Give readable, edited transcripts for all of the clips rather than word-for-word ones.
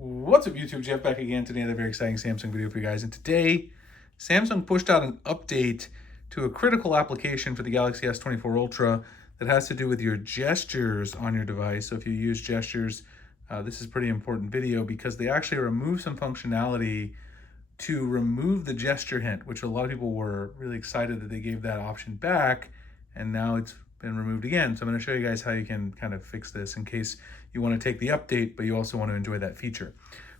What's up YouTube? Jeff back again today. Another very exciting Samsung video for you guys. And today, Samsung pushed out an update to a critical application for the Galaxy S24 Ultra that has to do with your gestures on your device. So if you use gestures, this is a pretty important video because they actually remove some functionality to remove the gesture hint, which a lot of people were really excited that they gave that option back, and now it's been removed again. So I'm going to show you guys how you can kind of fix this in case you want to take the update, but you also want to enjoy that feature.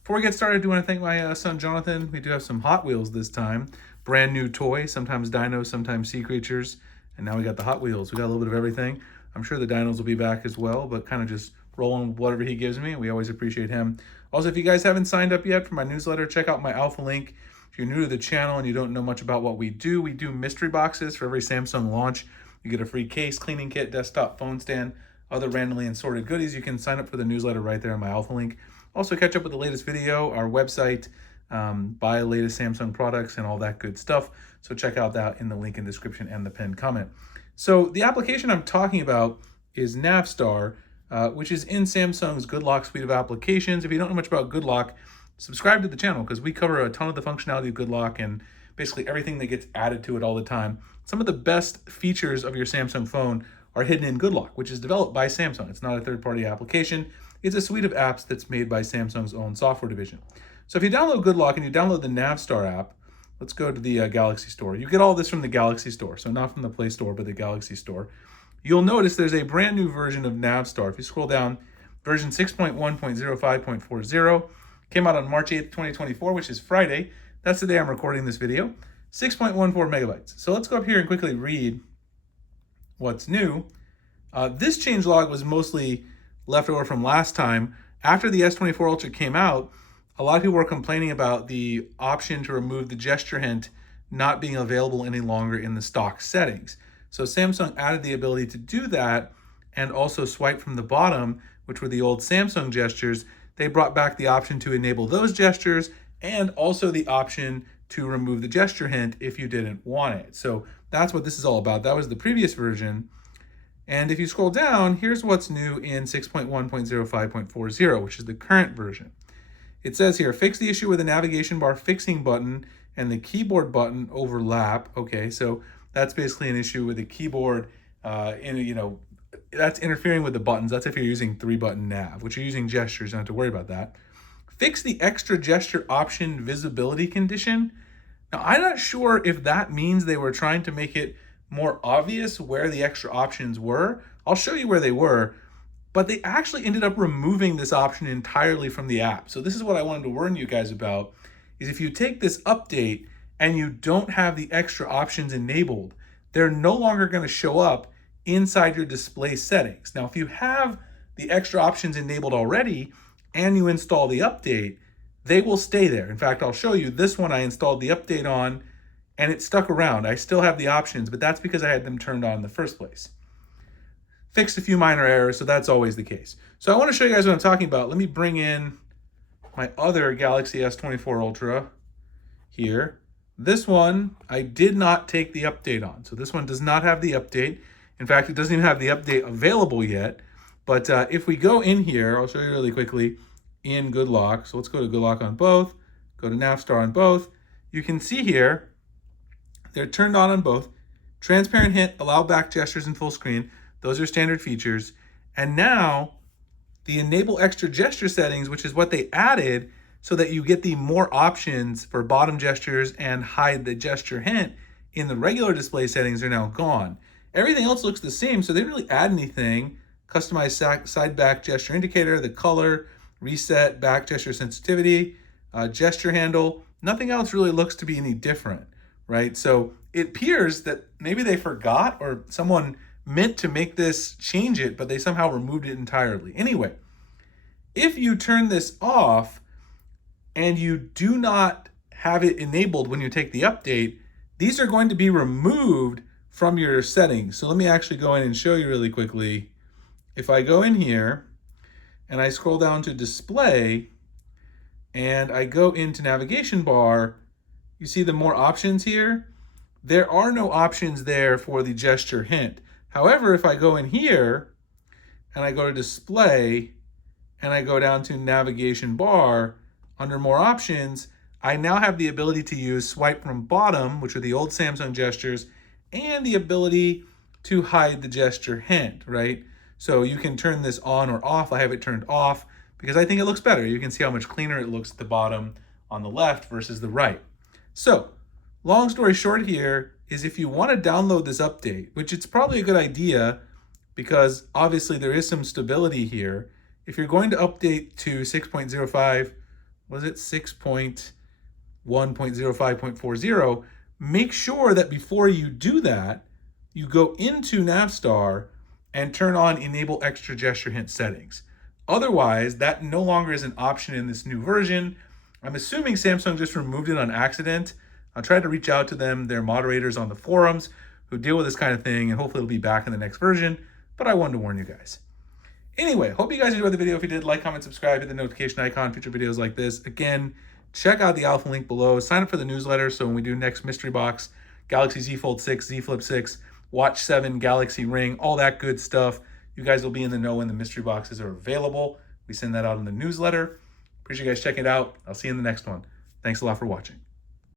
Before we get started, I do want to thank my son Jonathan. We do have some Hot Wheels this time. Brand new toy, sometimes dinos, sometimes sea creatures, and now we got the Hot Wheels. We got a little bit of everything. I'm sure the dinos will be back as well, but kind of just rolling with whatever he gives me. We always appreciate him. Also, if you guys haven't signed up yet for my newsletter, check out my alpha link. If you're new to the channel and you don't know much about what we do mystery boxes for every Samsung launch. You get a free case, cleaning kit, desktop, phone stand, other randomly assorted goodies. You can sign up for the newsletter right there on my alpha link. Also catch up with the latest video, our website, buy latest Samsung products and all that good stuff. So check out that in the link in the description and the pinned comment. So the application I'm talking about is Navstar, which is in Samsung's Good Lock suite of applications. If you don't know much about Good Lock, subscribe to the channel because we cover a ton of the functionality of Good Lock and basically everything that gets added to it all the time. Some of the best features of your Samsung phone are hidden in Good Lock, which is developed by Samsung. It's not a third-party application. It's a suite of apps that's made by Samsung's own software division. So if you download Good Lock and you download the Navstar app, let's go to the Galaxy Store. You get all this from the Galaxy Store, so not from the Play Store, but the Galaxy Store. You'll notice there's a brand new version of Navstar. If you scroll down, version 6.1.05.40, came out on March 8th, 2024, which is Friday. That's the day I'm recording this video. 6.14 megabytes. So let's go up here and quickly read what's new. This changelog was mostly left over from last time. After the S24 Ultra came out, a lot of people were complaining about the option to remove the gesture hint not being available any longer in the stock settings. So Samsung added the ability to do that and also swipe from the bottom, which were the old Samsung gestures. They brought back the option to enable those gestures and also the option to remove the gesture hint if you didn't want it. So that's what this is all about. That was the previous version. And if you scroll down, here's what's new in 6.1.05.40, which is the current version. It says here, fix the issue with the navigation bar fixing button and the keyboard button overlap. Okay, so that's basically an issue with the keyboard, that's interfering with the buttons. That's if you're using 3-button nav, which you're using gestures, you don't have to worry about that. Fix the extra gesture option visibility condition. Now, I'm not sure if that means they were trying to make it more obvious where the extra options were. I'll show you where they were, but they actually ended up removing this option entirely from the app. So this is what I wanted to warn you guys about, is if you take this update and you don't have the extra options enabled, they're no longer going to show up inside your display settings. Now, if you have the extra options enabled already, and you install the update, they will stay there. In fact, I'll show you this one I installed the update on and it stuck around. I still have the options, but that's because I had them turned on in the first place. Fixed a few minor errors, so that's always the case. So I want to show you guys what I'm talking about. Let me bring in my other Galaxy S24 Ultra here. This one, I did not take the update on. So this one does not have the update. In fact, it doesn't even have the update available yet. But if we go in here, I'll show you really quickly in Good Lock. So let's go to Good Lock on both, go to Navstar on both. You can see here, they're turned on both. Transparent hint, allow back gestures in full screen. Those are standard features. And now the enable extra gesture settings, which is what they added so that you get the more options for bottom gestures and hide the gesture hint in the regular display settings, are now gone. Everything else looks the same, so they didn't really add anything. Customize side back gesture indicator, the color, reset back gesture sensitivity, gesture handle. Nothing else really looks to be any different, right? So it appears that maybe they forgot or someone meant to make this change it, but they somehow removed it entirely. Anyway, if you turn this off and you do not have it enabled when you take the update, these are going to be removed from your settings. So let me actually go in and show you really quickly. If I go in here and I scroll down to display and I go into navigation bar, you see the more options here. There are no options there for the gesture hint. However, if I go in here and I go to display and I go down to navigation bar, under more options, I now have the ability to use swipe from bottom, which are the old Samsung gestures, and the ability to hide the gesture hint, right? So you can turn this on or off. I have it turned off because I think it looks better. You can see how much cleaner it looks at the bottom on the left versus the right. So long story short here is if you want to download this update, which it's probably a good idea because obviously there is some stability here. If you're going to update to 6.05, was it 6.1.05.40, make sure that before you do that, you go into Navstar and turn on Enable Extra Gesture Hint settings. Otherwise, that no longer is an option in this new version. I'm assuming Samsung just removed it on accident. I'll try to reach out to them, their moderators on the forums who deal with this kind of thing, and hopefully it'll be back in the next version, but I wanted to warn you guys. Anyway, hope you guys enjoyed the video. If you did, like, comment, subscribe, hit the notification icon, future videos like this. Again, check out the alpha link below. Sign up for the newsletter so when we do next mystery box, Galaxy Z Fold 6, Z Flip 6, Watch 7, Galaxy Ring, all that good stuff, you guys will be in the know when the mystery boxes are available. We send that out in the newsletter. Appreciate you guys checking it out. I'll see you in the next one. Thanks a lot for watching.